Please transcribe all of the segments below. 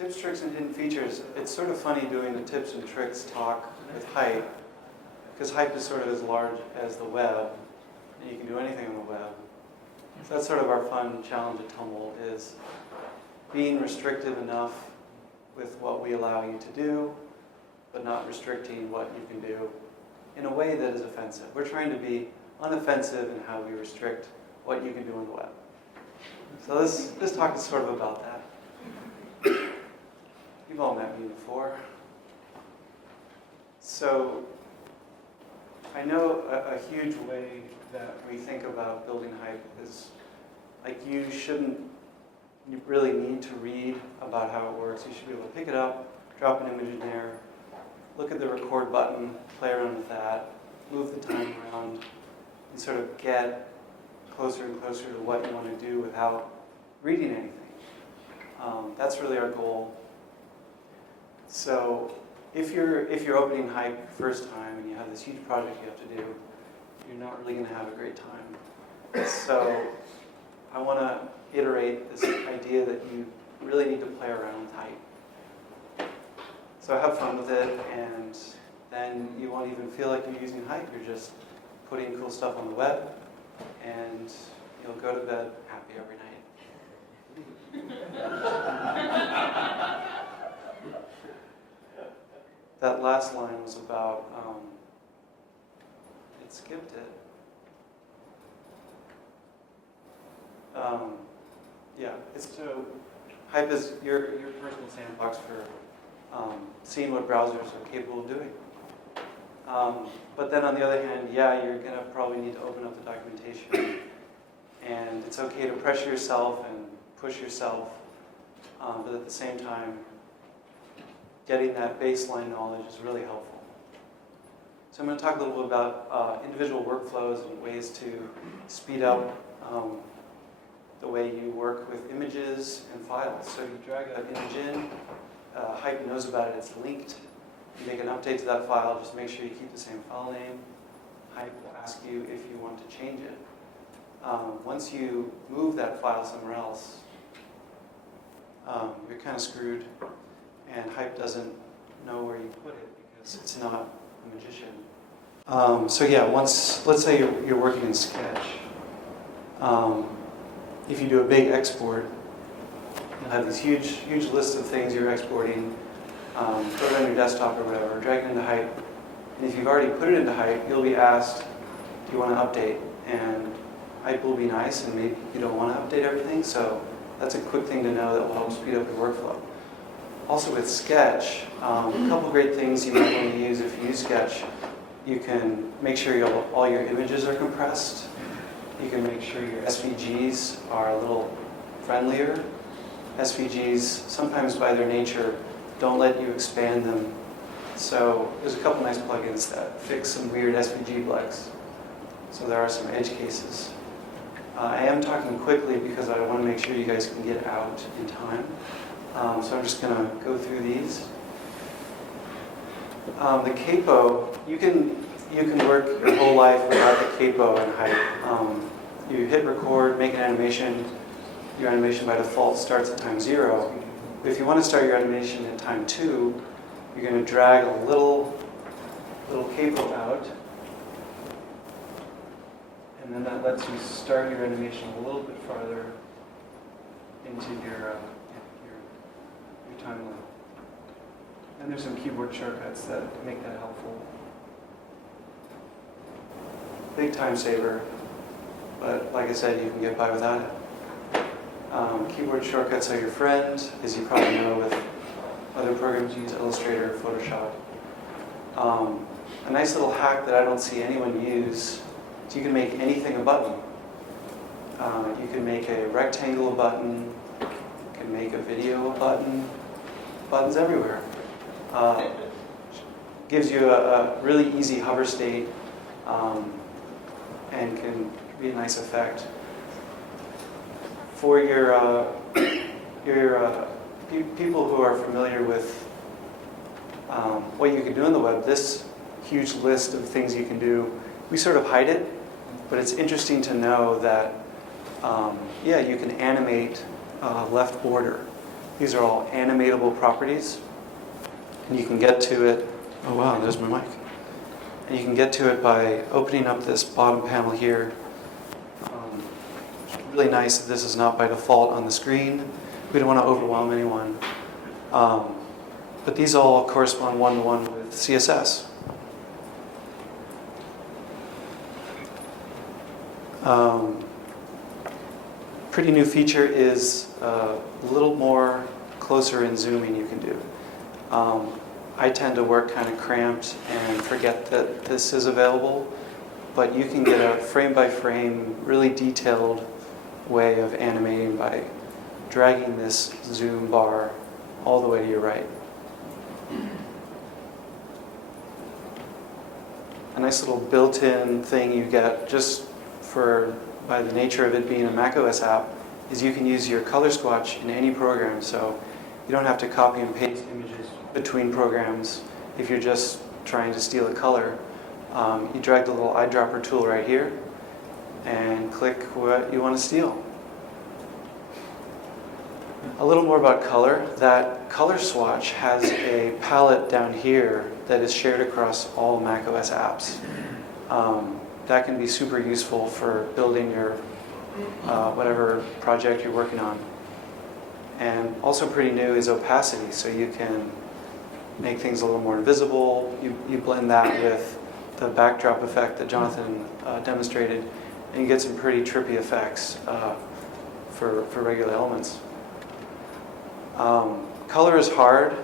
Tips, tricks, and hidden features. It's sort of funny doing the tips and tricks talk with Hype, because Hype is sort of as large as the web, and you can do anything on the web. So that's sort of our fun challenge at Tumble, is being restrictive enough with what we allow you to do, but not restricting what you can do in a way that is offensive. We're trying to be unoffensive in how we restrict what you can do on the web. So this talk is sort of about that. You've all met me before. So I know a huge way that we think about building Hype is, like, you really need to read about how it works. You should be able to pick it up, drop an image in there, look at the record button, play around with that, move the time around, and sort of get closer and closer to what you want to do without reading anything. That's really our goal. So if you're opening Hype first time and you have this huge project you have to do, you're not really going to have a great time. So I want to iterate this idea that you really need to play around with Hype. So have fun with it, and then you won't even feel like you're using Hype. You're just putting cool stuff on the web, and you'll go to bed happy every night. That last line was about, it skipped it. Yeah, so Hype is your personal sandbox for seeing what browsers are capable of doing. But then on the other hand, yeah, you're going to probably need to open up the documentation. And it's okay to pressure yourself and push yourself, but at the same time, getting that baseline knowledge is really helpful. So I'm going to talk a little bit about individual workflows and ways to speed up the way you work with images and files. So you drag an image in, Hype knows about it, it's linked. You make an update to that file, just make sure you keep the same file name. Hype will ask you if you want to change it. Once you move that file somewhere else, you're kind of screwed, and Hype doesn't know where you put it because it's not a magician. So yeah, let's say you're working in Sketch. If you do a big export, you'll have this huge list of things you're exporting. Throw it on your desktop or whatever, drag it into Hype. And if you've already put it into Hype, you'll be asked, do you want to update? And Hype will be nice, and maybe you don't want to update everything, so that's a quick thing to know that will help speed up your workflow. Also with Sketch, a couple great things you might want to use if you use Sketch. You can make sure all your images are compressed. You can make sure your SVGs are a little friendlier. SVGs, sometimes by their nature, don't let you expand them. So there's a couple nice plugins that fix some weird SVG bugs. So there are some edge cases. I am talking quickly because I want to make sure you guys can get out in time. So I'm just going to go through these. The capo, you can work your whole life without the capo and Hype. You hit record, make an animation. Your animation by default starts at time 0. If you want to start your animation at time 2, you're going to drag a little capo out. And then that lets you start your animation a little bit farther into your timeline. And there's some keyboard shortcuts that make that helpful. Big time saver, but like I said, you can get by without it. Keyboard shortcuts are your friend, as you probably know with other programs you use, Illustrator, Photoshop. A nice little hack that I don't see anyone use is you can make anything a button. You can make a rectangle a button, you can make a video a button, buttons everywhere. Gives you a really easy hover state and can be a nice effect. For your people who are familiar with what you can do on the web, this huge list of things you can do, we sort of hide it, but it's interesting to know that, yeah, you can animate left border. These are all animatable properties. And you can get to it, oh wow, there's my mic. And you can get to it by opening up this bottom panel here. It's really nice that this is not by default on the screen. We don't want to overwhelm anyone. But these all correspond one-to-one with CSS. Pretty new feature is a little more closer in zooming you can do. I tend to work kind of cramped and forget that this is available, but you can get a frame-by-frame, really detailed way of animating by dragging this zoom bar all the way to your right. A nice little built-in thing you get just by the nature of it being a macOS app is you can use your color swatch in any program, so you don't have to copy and paste images between programs if you're just trying to steal a color. You drag the little eyedropper tool right here and click what you want to steal. A little more about color. That color swatch has a palette down here that is shared across all macOS apps. That can be super useful for building your whatever project you're working on. And also pretty new is opacity, so you can make things a little more invisible. You blend that with the backdrop effect that Jonathan demonstrated, and you get some pretty trippy effects for regular elements. Color is hard.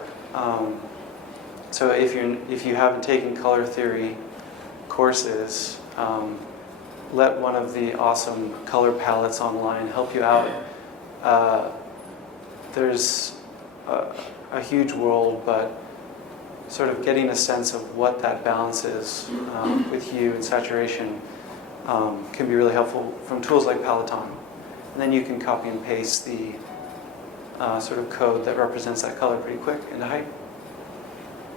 So if you haven't taken color theory courses, let one of the awesome color palettes online help you out. There's a huge world, but sort of getting a sense of what that balance is with hue and saturation can be really helpful from tools like Peloton. And then you can copy and paste the sort of code that represents that color pretty quick into height.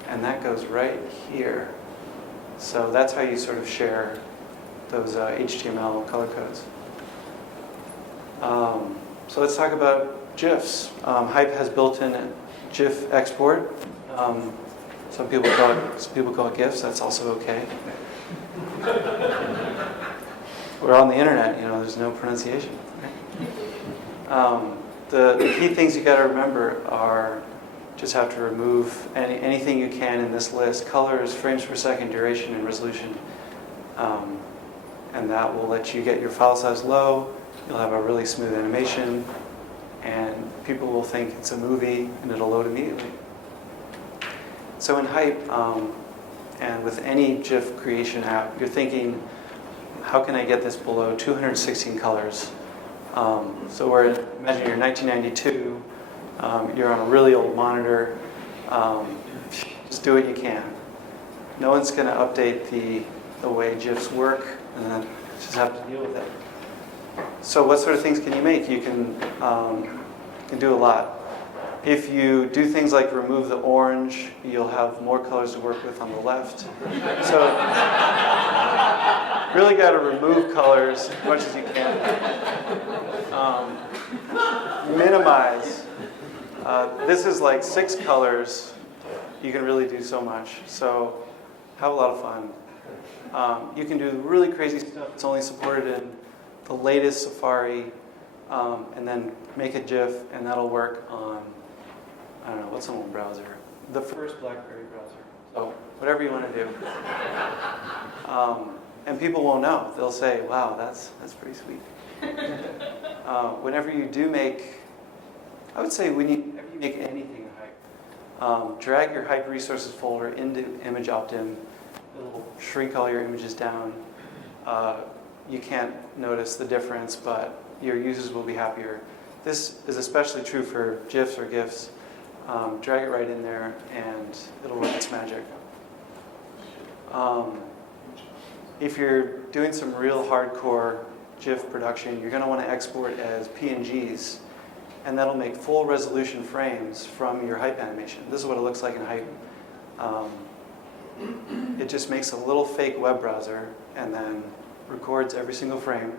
And that goes right here. So that's how you sort of share those HTML color codes. So let's talk about GIFs. Hype has built-in GIF export. Some people call it GIFs. That's also okay. We're on the internet, there's no pronunciation. The key things you got to remember are just have to remove anything you can in this list: colors, frames per second, duration, and resolution. And that will let you get your file size low. You'll have a really smooth animation, and people will think it's a movie, and it'll load immediately. So in Hype, and with any GIF creation app, you're thinking, how can I get this below 216 colors? So imagine you're 1992, you're on a really old monitor, just do what you can. No one's going to update the way GIFs work, and then just have to deal with it. So what sort of things can you make? You can do a lot. If you do things like remove the orange, you'll have more colors to work with on the left. So really got to remove colors as much as you can. Minimize. This is like 6 colors. You can really do so much. So have a lot of fun. You can do really crazy stuff that's only supported in the latest Safari, and then make a GIF, and that'll work on, I don't know, what's an old browser? The first BlackBerry browser. So whatever you want to do. And people won't know. They'll say, wow, that's pretty sweet. Whenever you do make, I would say whenever you make anything in Hype, drag your Hype resources folder into ImageOptim. It'll shrink all your images down. You can't notice the difference, but your users will be happier. This is especially true for GIFs or GIFs. Drag it right in there, and it'll work its magic. If you're doing some real hardcore GIF production, you're going to want to export as PNGs, and that'll make full resolution frames from your Hype animation. This is what it looks like in Hype. It just makes a little fake web browser and then records every single frame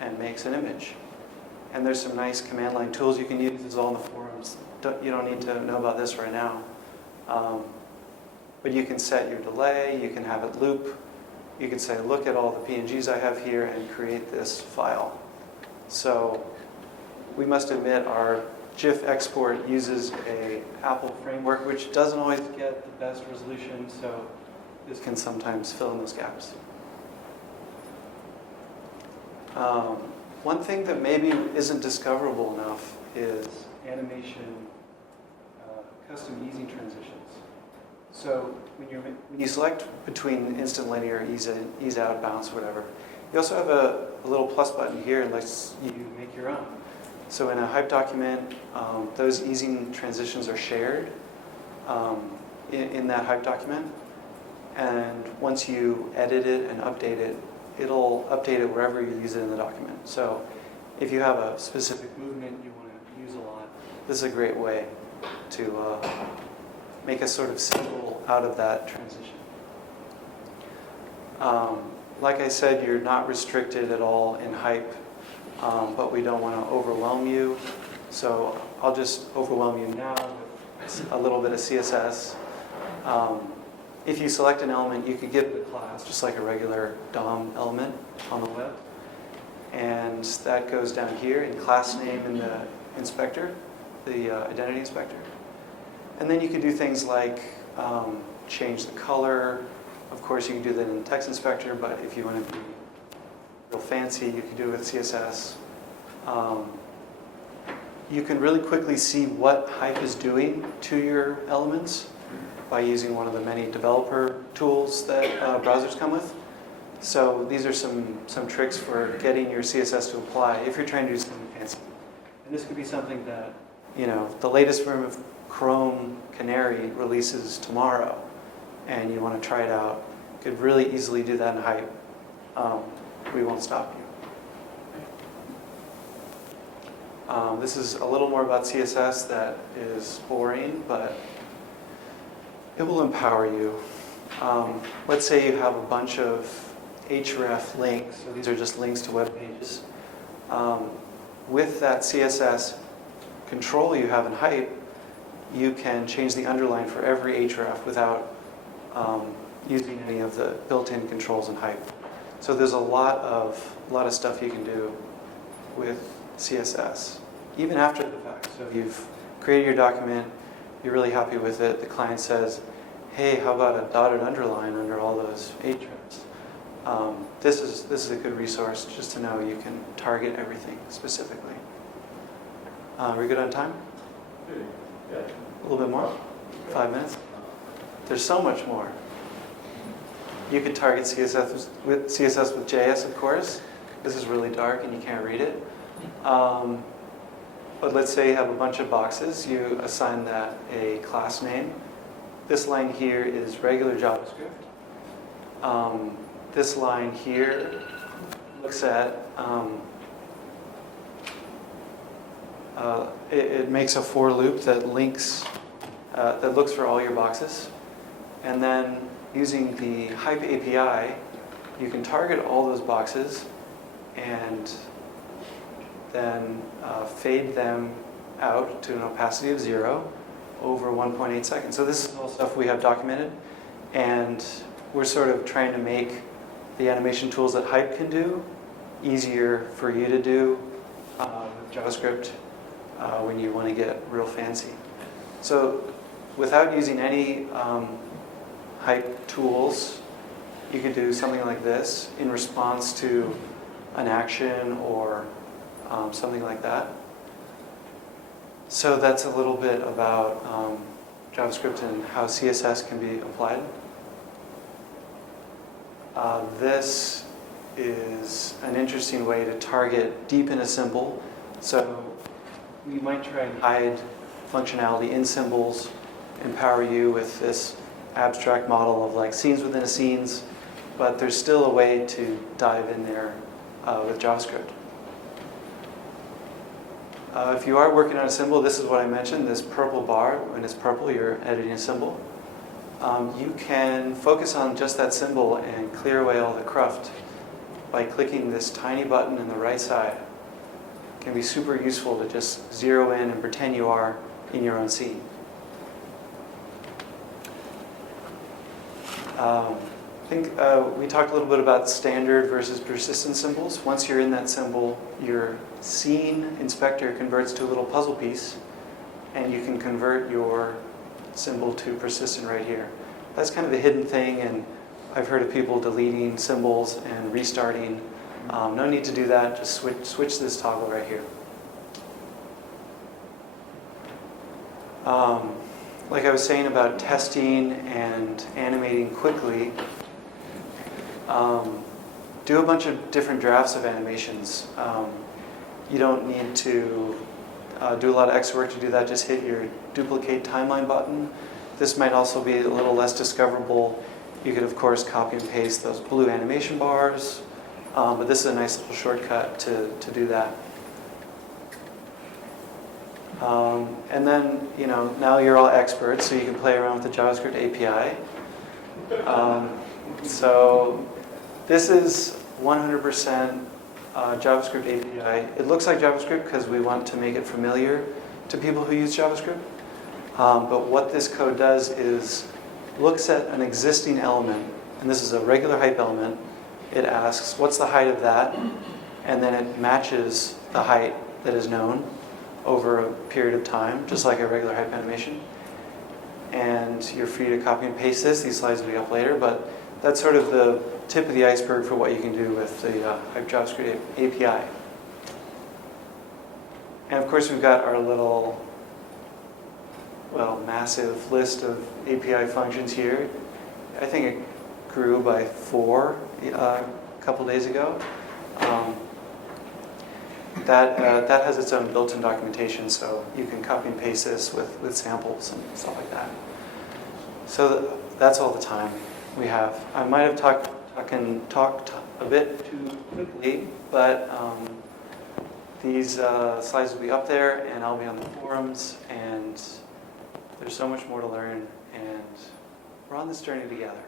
and makes an image. And there's some nice command line tools you can use. It's all in the forums. You don't need to know about this right now. But you can set your delay, you can have it loop. You can say, look at all the PNGs I have here and create this file. So we must admit our GIF export uses a Apple framework, which doesn't always get the best resolution, so this can sometimes fill in those gaps. One thing that maybe isn't discoverable enough is animation custom easing transitions. So when you select between instant linear, ease out, bounce, whatever, you also have a little plus button here that lets you make your own. So in a Hype document, those easing transitions are shared in that Hype document. And once you edit it and update it, it'll update it wherever you use it in the document. So if you have a specific movement you want to use a lot, this is a great way to make a sort of symbol out of that transition. Like I said, you're not restricted at all in Hype, but we don't want to overwhelm you. So I'll just overwhelm you now with a little bit of CSS. If you select an element, you could give it a class, just like a regular DOM element on the web. And that goes down here in class name in the inspector, the identity inspector. And then you can do things like change the color. Of course, you can do that in the text inspector, but if you want to be real fancy, you can do it with CSS. You can really quickly see what Hype is doing to your elements by using one of the many developer tools that browsers come with. So these are some tricks for getting your CSS to apply if you're trying to do something fancy. And this could be something that, the latest version of Chrome Canary releases tomorrow, and you want to try it out. You could really easily do that in Hype. We won't stop you. This is a little more about CSS that is boring, but it will empower you. Let's say you have a bunch of href links, so these are just links to web pages. With that CSS control you have in Hype, you can change the underline for every href without using any of the built-in controls in Hype. So there's a lot of stuff you can do with CSS, even after the fact. So you've created your document, you're really happy with it. The client says, hey, how about a dotted underline under all those hrefs? This is a good resource just to know you can target everything specifically. Are we good on time? Yeah. A little bit more? 5 minutes? There's so much more. You could target CSS with JS, of course. This is really dark and you can't read it. But let's say you have a bunch of boxes. You assign that a class name. This line here is regular JavaScript. This line here looks at, it makes a for loop that links, that looks for all your boxes. And then using the Hype API, you can target all those boxes and then fade them out to an opacity of 0 over 1.8 seconds. So this is all stuff we have documented, and we're sort of trying to make the animation tools that Hype can do easier for you to do with JavaScript when you want to get real fancy. So without using any Hype tools, you could do something like this in response to an action or something like that. So that's a little bit about JavaScript and how CSS can be applied. This is an interesting way to target deep in a symbol. So we might try and hide functionality in symbols, empower you with this abstract model of like scenes within a scenes, but there's still a way to dive in there with JavaScript. If you are working on a symbol, this is what I mentioned, this purple bar. When it's purple, you're editing a symbol. You can focus on just that symbol and clear away all the cruft by clicking this tiny button on the right side. can be super useful to just zero in and pretend you are in your own scene. I think we talked a little bit about standard versus persistent symbols. Once you're in that symbol, your scene inspector converts to a little puzzle piece, and you can convert your symbol to persistent right here. That's kind of a hidden thing, and I've heard of people deleting symbols and restarting. No need to do that, just switch this toggle right here. Like I was saying about testing and animating quickly, do a bunch of different drafts of animations. You don't need to do a lot of extra work to do that. Just hit your duplicate timeline button. This might also be a little less discoverable. You could, of course, copy and paste those blue animation bars, but this is a nice little shortcut to do that. And then, now you're all experts, so you can play around with the JavaScript API. So this is 100% JavaScript API. It looks like JavaScript because we want to make it familiar to people who use JavaScript. But what this code does is looks at an existing element, and this is a regular height element. It asks, what's the height of that? And then it matches the height that is known over a period of time, just like a regular height animation. And you're free to copy and paste this. These slides will be up later, but that's sort of the tip of the iceberg for what you can do with the Hype JavaScript API. And of course, we've got our little, massive list of API functions here. I think it grew by 4 a couple days ago. That has its own built-in documentation, so you can copy and paste this with samples and stuff like that. So that's all the time we have. I might have talked a bit too quickly, but these slides will be up there, and I'll be on the forums, and there's so much more to learn, and we're on this journey together.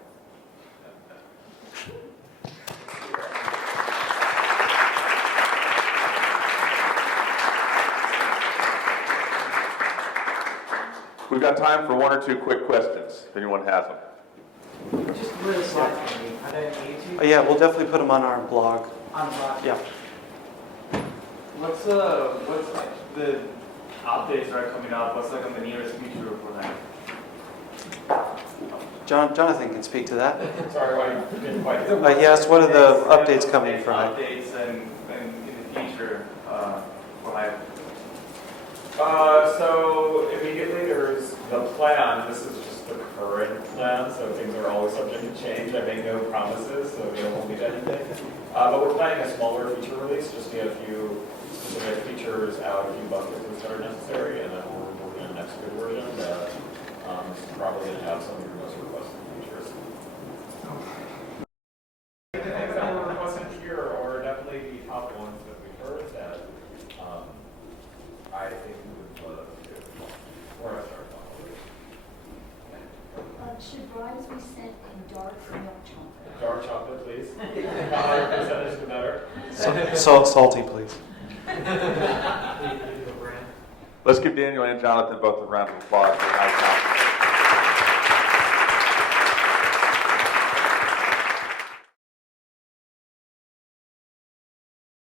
We've got time for 1 or 2 quick questions, if anyone has them. Just where the slides can be. Are they on YouTube? Yeah, we'll definitely put them on our blog. On the blog? Yeah. What's like the updates that are coming up? What's like on the nearest future for that? Jonathan can speak to that. Sorry, I didn't quite. He asked, what are the updates coming from it? Updates and in the future for Hive. So immediately there's the plan. This is just the current plan, so things are always subject to change. I make no promises, so you don't hold me to anything. But we're planning a smaller feature release, just to get a few specific features out, a few bug fixes that are necessary, and then we're working on the next good version that is probably going to have some of your most requested features. The things that were requested here are definitely the top ones that we've heard that I think we would love to do. Where I start off. Should bribes be sent in dark or milk chocolate? Dark chocolate, please. Percentage the better. Salty, please. Let's give Daniel and Jonathan both a round of applause for high